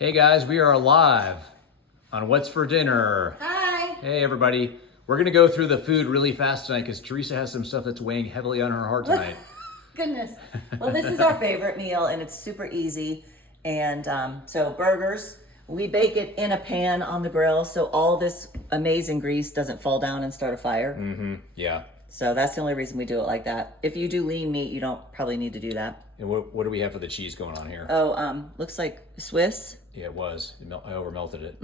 Hey guys, we are live on What's for Dinner. Hi. Hey everybody. We're going to go through the food really fast tonight because Teresa has some stuff that's weighing heavily on her heart tonight. Goodness. Well, this is our favorite meal and it's super easy. And so burgers, we bake it in a pan on the grill so all this amazing grease doesn't fall down and start a fire. Yeah. So that's the only reason we do it like that. If you do lean meat, you don't probably need to do that. And what do we have for the cheese going on here? Oh, looks like Swiss Yeah, it was. I over melted it.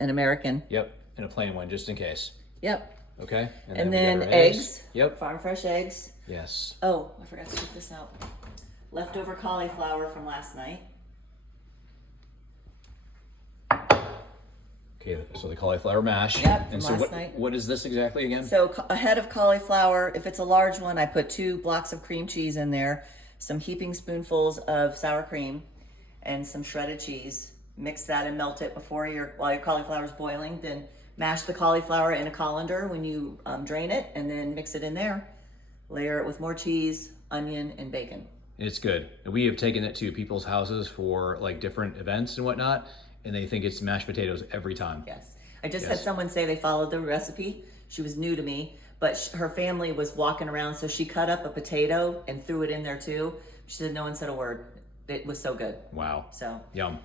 and American. Yep. And a plain one just in case. Yep. Okay. And we then got our eggs. Yep. Farm fresh eggs. Yes. Oh, I forgot to check this out. Leftover cauliflower from last night. Okay, so the cauliflower mash. Yep, from And so last night. what is this exactly again? So a head of cauliflower, if it's a large one, I put 2 blocks of cream cheese in there, some heaping spoonfuls of sour cream, and some shredded cheese. Mix that and melt it while your cauliflower is boiling. Then mash the cauliflower in a colander when you drain it, and then mix it in there. Layer it with more cheese, onion, and bacon. It's good. And we have taken it to people's houses for like different events and whatnot, and they think it's mashed potatoes every time. Yes. I just had someone say they followed the recipe. She was new to me, but her family was walking around, so she cut up a potato and threw it in there too. She said no one said a word. It was so good. Wow. So, Yum.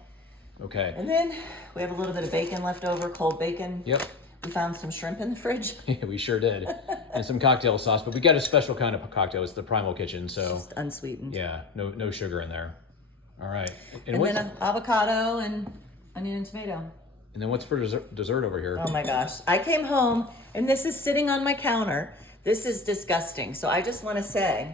Okay. and then we have a little bit of bacon left over, cold bacon. Yep. We found some shrimp in the fridge. We sure did. And some cocktail sauce, but we got a special kind of cocktail. It's the Primal Kitchen, so Just unsweetened. yeah, no sugar in there. All right. And then an avocado and onion and tomato. and then what's for dessert over here? Oh my gosh. I came home and this is sitting on my counter. This is disgusting. So I just want to say,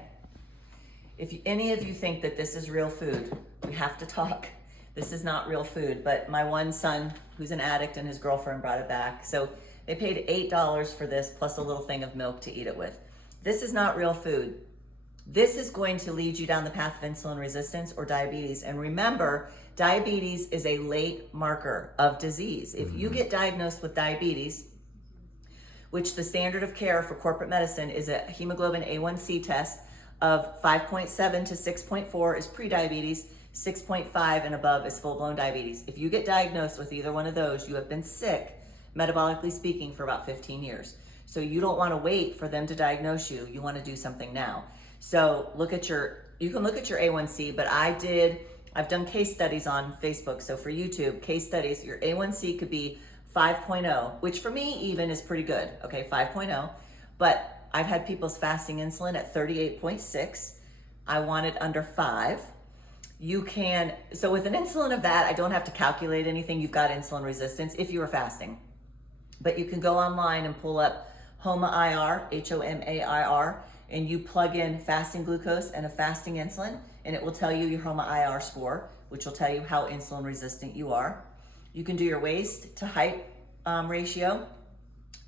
if any of you think that this is real food, we have to talk. This is not real food, but my one son, who's an addict, and his girlfriend brought it back. So they paid $8 for this plus a little thing of milk to eat it with. This is not real food. This is going to lead you down the path of insulin resistance or diabetes. And remember, diabetes is a late marker of disease. If you get diagnosed with diabetes, which the standard of care for corporate medicine is a hemoglobin A1C test of 5.7 to 6.4 is prediabetes, 6.5 and above is full-blown diabetes. If you get diagnosed with either one of those, you have been sick, metabolically speaking, for about 15 years. So you don't want to wait for them to diagnose you. You want to do something now. So you can look at your A1C, but I've done case studies on Facebook. So for YouTube, case studies, your A1C could be 5.0, which for me even is pretty good. Okay, 5.0. But I've had people's fasting insulin at 38.6. I want it under 5. So with an insulin of that, I don't have to calculate anything. You've got insulin resistance if you are fasting. But you can go online and pull up HOMA-IR, HOMAIR, and you plug in fasting glucose and a fasting insulin, and it will tell you your HOMA-IR score, which will tell you how insulin resistant you are. You can do your waist to height ratio.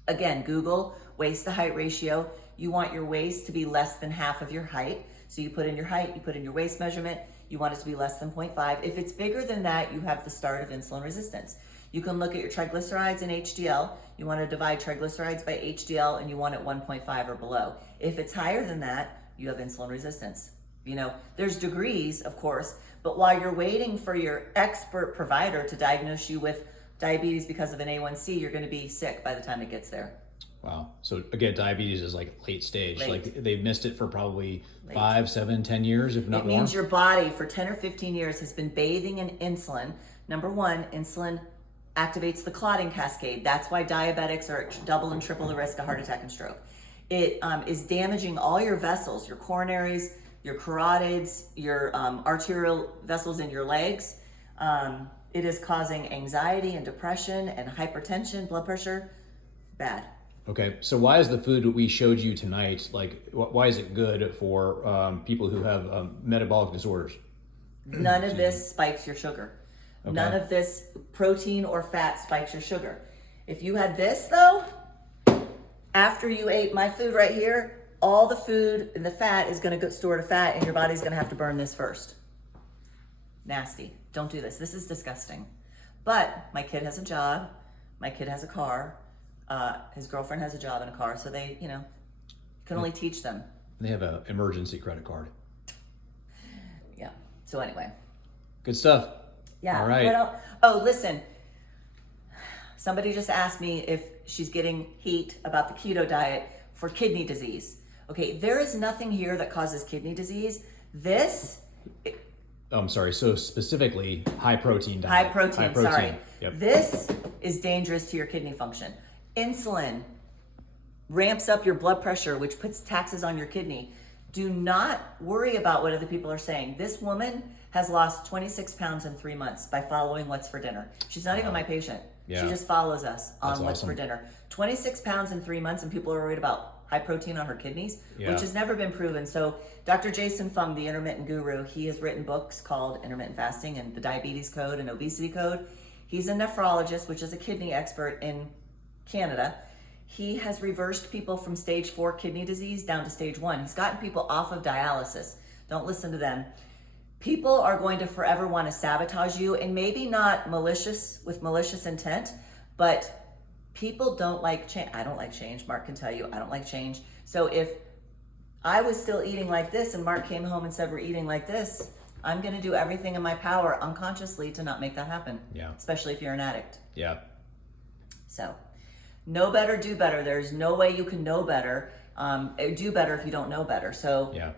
Again, Google waist to height ratio. You want your waist to be less than half of your height. So you put in your height, you put in your waist measurement, you want it to be less than 0.5. If it's bigger than that, you have the start of insulin resistance. You can look at your triglycerides and HDL. You want to divide triglycerides by HDL and you want it 1.5 or below. If it's higher than that, you have insulin resistance. There's degrees, of course, but while you're waiting for your expert provider to diagnose you with diabetes because of an A1C, you're going to be sick by the time it gets there. Wow. So again, diabetes is like late stage. Late. Like they've missed it for probably 5, 7, 10 years, if not It more. means your body for 10 or 15 years has been bathing in insulin. Number one, insulin activates the clotting cascade. That's why diabetics are at double and triple the risk of heart attack and stroke. It is damaging all your vessels, your coronaries, your carotids, your arterial vessels in your legs. It is causing anxiety and depression and hypertension, blood pressure. Bad. Okay, so why is the food that we showed you tonight, like, why is it good for people who have metabolic disorders? None of this spikes your sugar. Okay. None of this protein or fat spikes your sugar. If you had this though, after you ate my food right here, all the food and the fat is going to get stored to fat and your body's going to have to burn this first. Nasty. Don't do this. This is disgusting. But my kid has a job. My kid has a car. His girlfriend has a job and a car. So they, can only teach them. They have an emergency credit card. Yeah. So anyway. Good stuff. Yeah. All right. What else? Oh, listen. Somebody just asked me if she's getting heat about the keto diet for kidney disease. Okay, there is nothing here that causes kidney disease. This, Oh, I'm sorry. So specifically, high protein diet. high protein, sorry. Yep. This is dangerous to your kidney function. Insulin ramps up your blood pressure, which puts taxes on your kidney. Do not worry about what other people are saying. This woman has lost 26 pounds in 3 months by following What's for Dinner. She's not even my patient. Yeah. She just follows us on That's What's for awesome. Dinner. 26 pounds in 3 months, and people are worried about high protein on her kidneys, Yeah. which has never been proven. So Dr. Jason Fung, the intermittent guru, he has written books called Intermittent Fasting and the Diabetes Code and Obesity Code. He's a nephrologist, which is a kidney expert in Canada. He has reversed people from stage 4 kidney disease down to stage 1. He's gotten people off of dialysis. Don't listen to them. People are going to forever want to sabotage you, and maybe not with malicious intent, but people don't like change. I don't like change. Mark can tell you, I don't like change. So if I was still eating like this and Mark came home and said, we're eating like this, I'm going to do everything in my power unconsciously to not make that happen. Yeah. Especially if you're an addict. Yeah. So know better, do better. There's no way you can know better. Do better if you don't know better. So Yeah.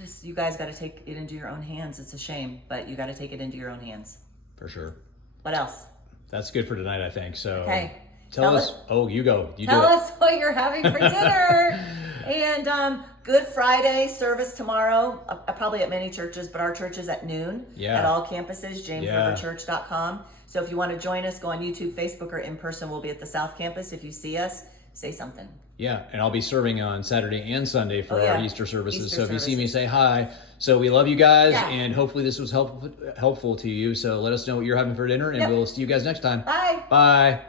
just, you guys got to take it into your own hands. It's a shame, but you got to take it into your own hands. For sure. What else? That's good for tonight, I think. So Okay. tell us. Oh, you go. You Tell do it. us what you're having for dinner. And Good Friday service tomorrow, probably at many churches, but our church is at noon Yeah. at all campuses, jamesriverchurch.com. So if you want to join us, go on YouTube, Facebook, or in person. We'll be at the South Campus. If you see us, say something. Yeah, and I'll be serving on Saturday and Sunday for Oh, yeah. our Easter services. Easter So if you see me, services. say hi. So we love you guys, Yeah. and hopefully this was helpful to you. So let us know what you're having for dinner, and Yep. we'll see you guys next time. Bye. Bye.